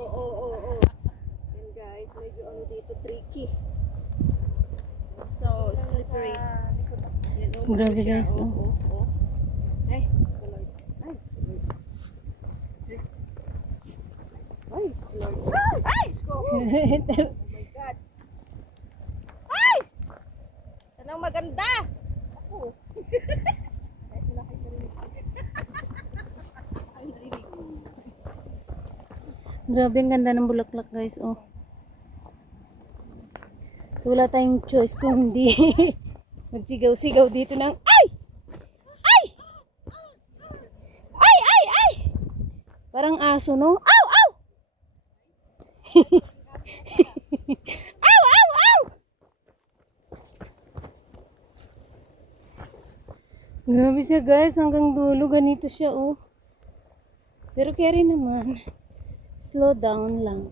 Oo. Yan guys, medyo ano dito, tricky. So, slippery. Yan, Grabe siya. guys, Oo. Ay, Lord. Ay, Lord. Ay, Lord. Ay, Sko! Oh my God. Ay! Tanang maganda! Ako. Ay, sila kayo narinig. Ay, narinig. Grabe ang ganda ng bulaklak guys, oh. So wala tayong choice kung hindi magsigaw-sigaw dito ng ay! Ay! Ay! Parang aso, no? Aw! Aw! Aw! Grabe siya guys, hanggang dulo ganito siya, oh. Pero kaya rin naman, slow down lang.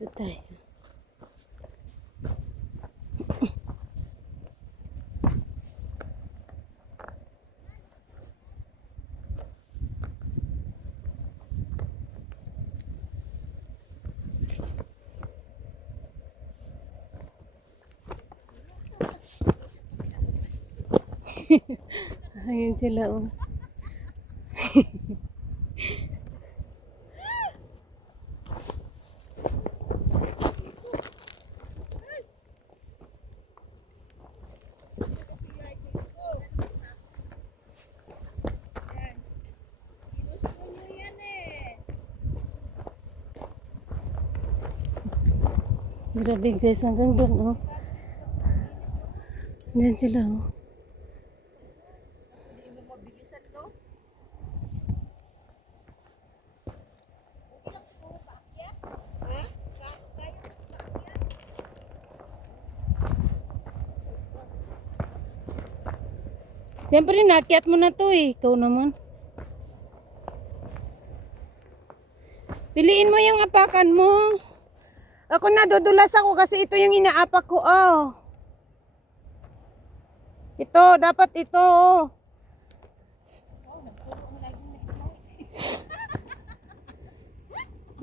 Ito tayo. Ayun sila, oh. Grabe guys, hanggang doon, oh. Diyan sila, oh. Hindi mo mabilisan, no? Okay lang siguro paakyat. Ha? Kaya paakyat. Siyempre, nakyat mo na to, eh. Ikaw naman. Piliin mo yung apakan mo. Ako nadudulas ako kasi ito yung inaapak ko, oh. Ito, dapat ito, oh.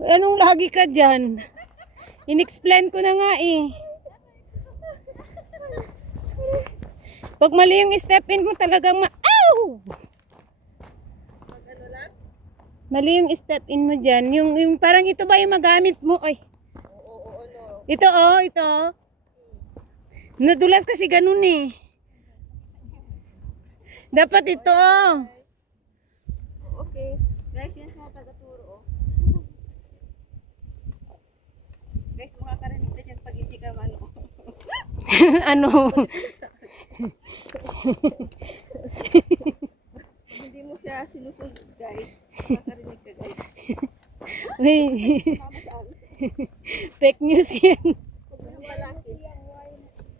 Anong lagi ka dyan? In-explain ko na nga, eh. Pag mali yung step in mo talagang Ow! Mali yung step in mo dyan. Yung parang ito ba yung magamit mo? Ay. Ito, oh, ito. Nadulas kasi ganun, eh. Dapat ito, oh. Okay. Guys, yan sa taga-turo, oh. Guys, makakarinig na dyan pag hindi ka ano. Ano? Hindi mo siya sinusunod, guys. Makakarinig ka, guys. Wait. Mama saan? Fake news yan. Huwag mo nang balakin.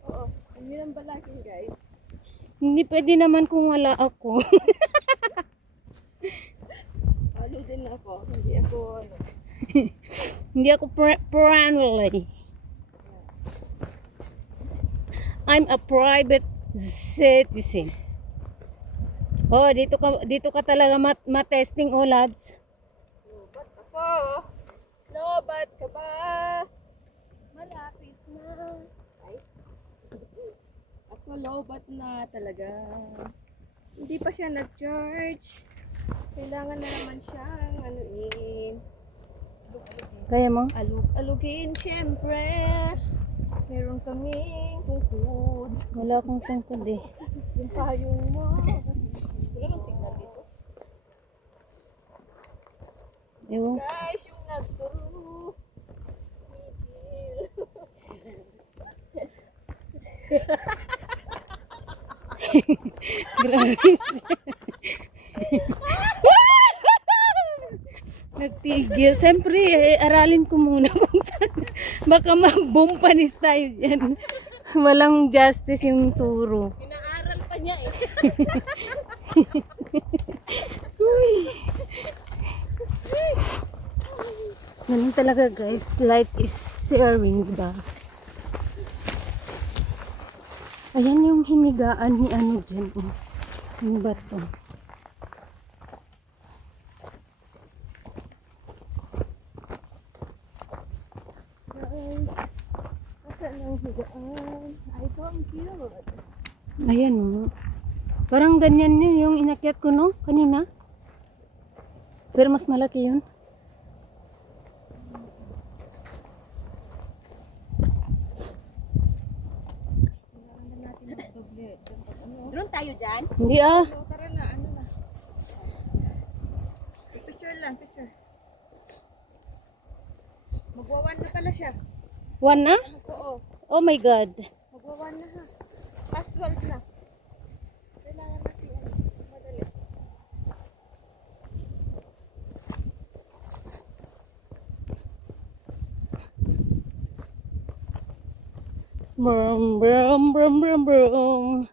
Oo. Huwag nyo nang balakin, guys. Hindi pwede naman kung wala ako. Ano din ako. Hindi ako, ano. Hindi ako friendly. I'm a private citizen. Oh, dito ka talaga matesting, oh, lads. Lobat ako. Lobat ka ba? Malapit na. Ay. Ako lobat na talaga. Hindi pa siya nag-charge. Kailangan na naman siyang anuin. Kaya mo? Alugin, syempre. Meron kaming tungkod. Wala akong tungkod, eh. Yung payong mo. Wala bang signal dito? Ewan. Guys, yung nagturo. Grabe siya. Nagtigil. Siyempre, aralin ko muna kung saan. Baka mabumpanis tayo dyan. Walang justice yung turo. Inaaral pa niya eh. Ganun talaga guys. Light is sharing, diba? Ayan yung hinigaan ni ano dyan. Oh. Ano ba to? Magaan. Ay, ito ang cute. Ayan oh. Parang ganyan yun yung inakyat ko no, kanina. Pero mas malaki yun. Kailangan na natin magdoble. Drone tayo dyan? Hindi ah. So, tara na, ano na. Picture lang, picture. Magwawan na pala siya. One na? Oo, Oh my God. magwawan na ha. Past 12 na. Kailangan natin, ano, madali. Brum, brum, brum, brum, brum.